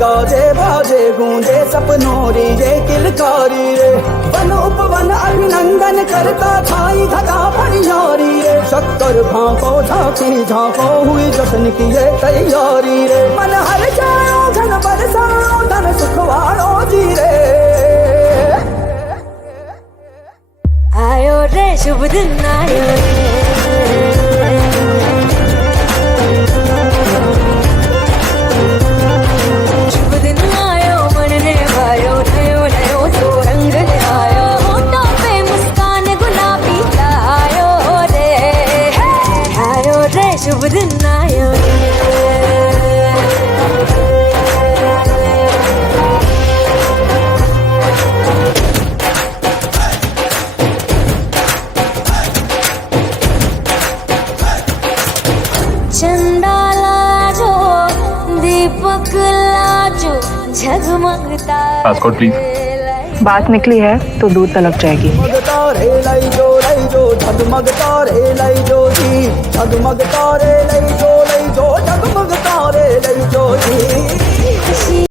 गाजे बाजे गूंजे सपनों री ये किलकारी रे वन उपवन अभिनंदन करता छाई धगा फड़ियारी रे शक्कर भांको झांकी झांको हुई जश्न की ये तैयारी रे मन हर जाओ धन बरसाओ धन सुखवाड़ो जी रे आयो रे शुभ दिन आयो रे शुभ दिन आयो मन ने भायो नयो नयो तो रंग ले आयो होठों पे मुस्कान गुलाबी लायो रे आयो रे शुभ दिन आयो रे चंदा लाजो दीपक लाजो झगमगता पासपोर्ट प्लीज। बात निकली है तो दूर तलक जाएगी। तारे लाई जो झगमग तारे लाई जो जी झगमग तारे लाई जो झगमग तारे लाई जो जी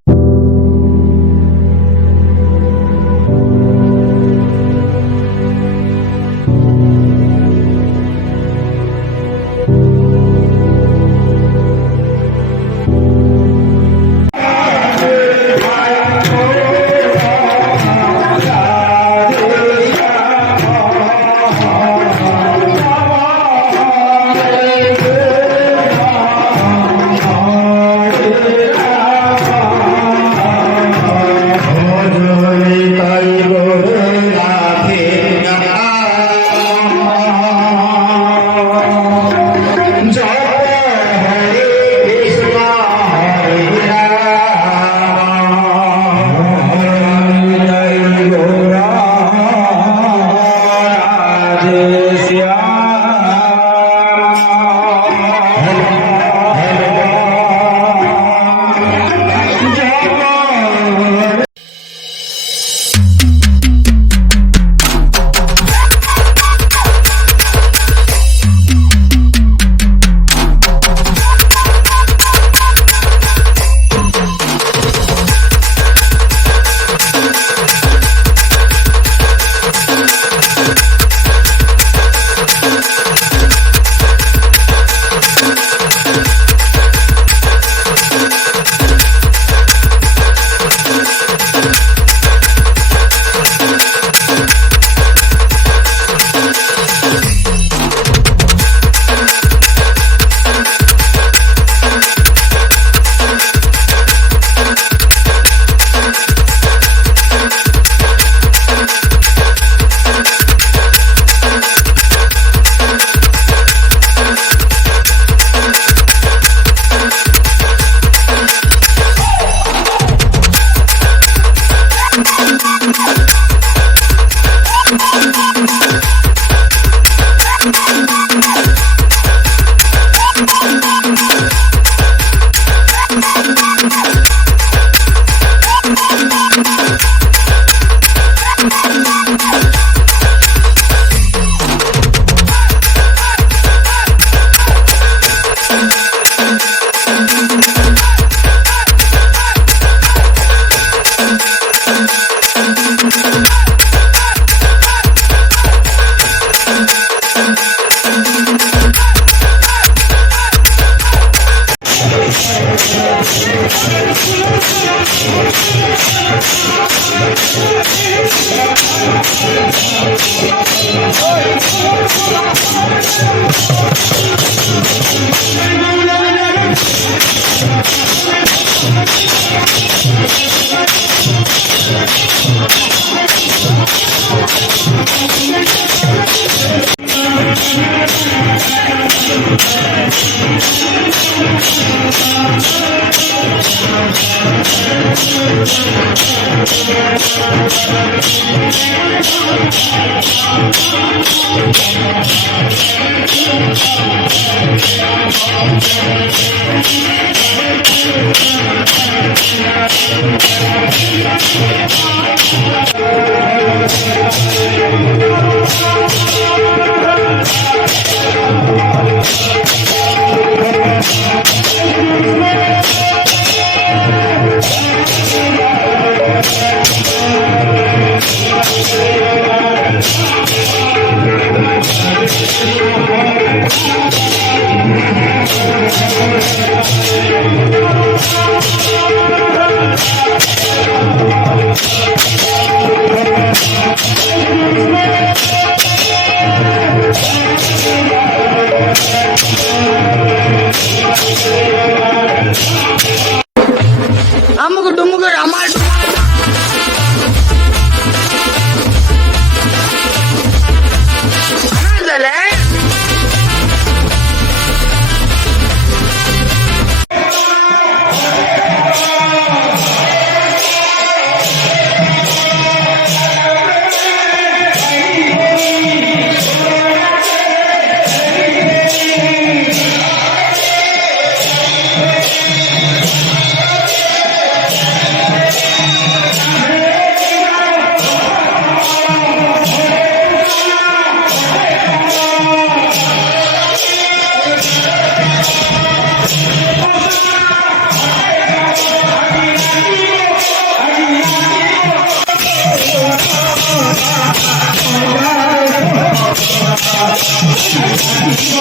Thank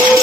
you.